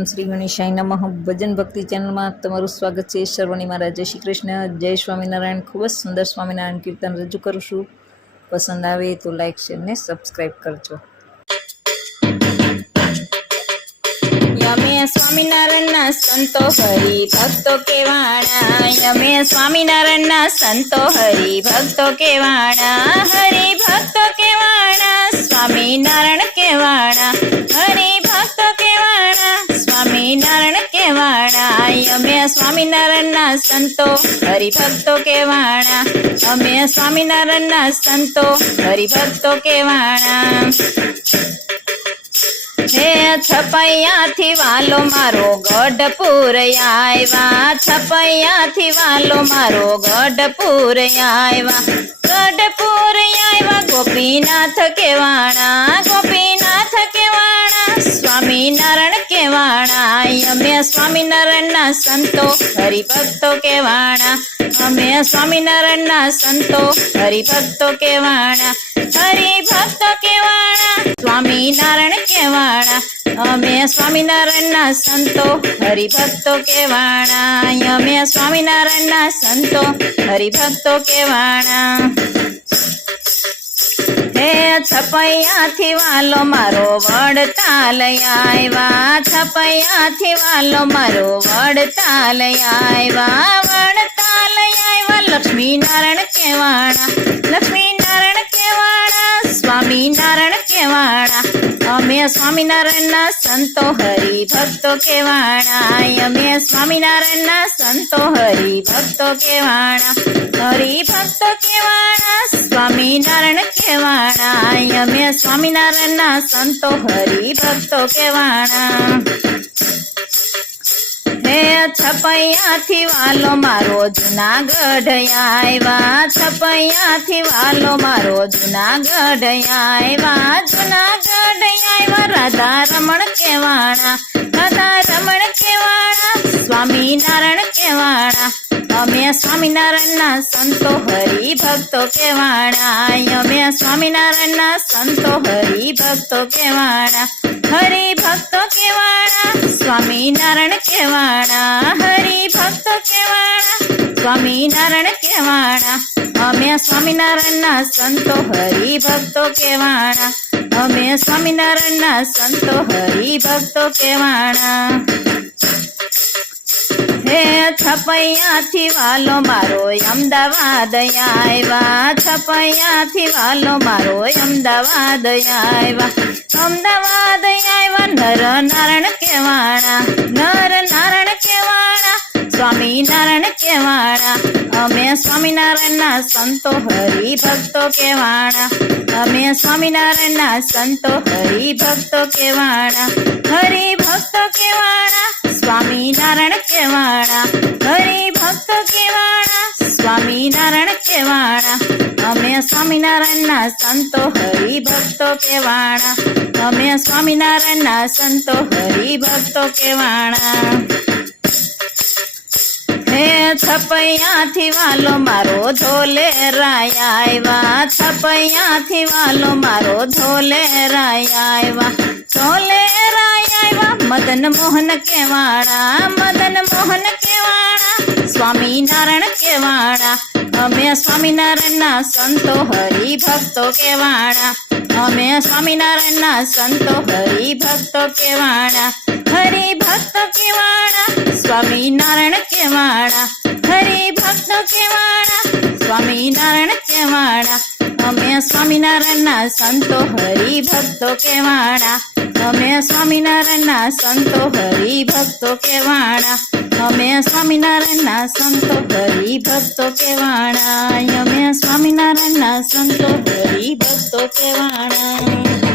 ओम श्री गणेशाय नमः भजन भक्ति चैनल में तमारुं स्वागत है। सर्वनी महाराज जय श्री कृष्ण, जय स्वामीनारायण। खूब ज सुंदर स्वामीनारायण कीर्तन रजू करूँ छूं। पसंद आवे तो लाइक शेर ने सब्सक्राइब करजो। यमे स्वामीनारायण संतो हरि भक्तों के वाणा, यमे स्वामीनारायण संतो हरि भक्तों के वाणा, हरि भक्तों के वाणा स्वामीनारायण के वाणा, हरि भक्तों के वाणा स्वामीनारायण के वाणा। यमे स्वामीनारायण संतो हरि भक्तों के वाणा, यमे स्वामीनारायण संतो हरि भक्तों के वाणा। हे छपैया थी वालो मारो गढ़पुर आयवा, छपैया थी वालो मारो गढ़पुर आयवा, गढ़पुर आयवा गोपीनाथ के वाणा, गोपीनाथ के वाणा स्वामीनारायण के वाणा। यमे स्वामीनारायण संतो हरि भक्तों के वाणा, यमे स्वामीनारायण संतो हरि भक्तों के वाणा, हरि भक्तों के वाणा स्वामीनारायण के वाणा। यमे स्वामीनारायण संतो हरि भक्तों के वाणा, यमे स्वामीनारायण संतो हरि भक्तों के वाणा। हे छपैया थी वालो मारो वड़ताल आयवा, छपैया थी वालो मारो वड़ताल आयवा, वड़ताल आयवा लक्ष्मीनारायण के वाणा, लक्ष्मीनारायण के वाणा स्वामीनारायण के वाणा। यमे स्वामीनारायण संतो हरि भक्तों के वाणा, यमे स्वामीनारायण संतो हरि भक्तों के वाणा, हरि भक्तों के वाणा स्वामीनारायण के वाणा। यमे स्वामीनारायण संतो हरि भक्तों के वाणा। हे छपैया थी वालो मारो जूनागढ़ आयवा, छपैया थी वालो मारो जूनागढ़ आयवा, जूनागढ़ आयवा राधा रमण के वाणा, राधा रमण के वाणा स्वामीनारायण के वाणा। यमे स्वामीनारायण संतो हरि भक्तों के वाणा, यमे स्वामीनारायण संतो हरि भक्तों के वाणा, हरि भक्तों के वाणा स्वामीनारायण के वाणा, हरि भक्तों के वाणा स्वामीनारायण के वाणा। यमे स्वामीनारायण संतो हरि भक्तों के वाणा, यमे स्वामीनारायण संतो हरि भक्तों के वाणा। हे छपैया थी वालो मारो अमदावाद आयवा, छपैया थी वालो मारो अमदावाद आयवा, अमदावाद आयवा नर नारायण के वाणा, नर नारायण के वाणा स्वामीनारायण के वाणा। यमे स्वामीनारायण संतो हरि भक्तों के वाणा, यमे स्वामीनारायण संतो हरि भक्तों के वाणा, हरि भक्तों के वाणा स्वामीनारायण के वाणा, हरि भक्तों के वाणा स्वामीनारायण के वाणा। यमे स्वामीनारायण संतो हरि भक्तों के वाणा, यमे स्वामीनारायण संतो हरि भक्तों के वाणा। हे छपैया थी वालो मारो धोले राय आयवा, छपैया थी वालो मारो धोले राय आयवा, धोले राय आयवा मदन मोहन के वाणा, मदन मोहन के वाणा स्वामीनारायण के वाणा। यमे स्वामीनारायण संतो हरि भक्तों के वाणा, यमे स्वामीनारायण संतो हरि भक्तों के वाणा, हरि भक्तों के वाणा स्वामीनारायण के वाणा, हरि भक्तों के वाणा स्वामीनारायण के वाणा। यमे स्वामीनारायण संतो हरि भक्तों के वाणा, यमे स्वामीनारायण संतो हरि भक्तों के वाणा, यमे स्वामीनारायण संतो हरि भक्तों के वाणा, यमे स्वामीनारायण संतो हरि भक्तों के वाणा।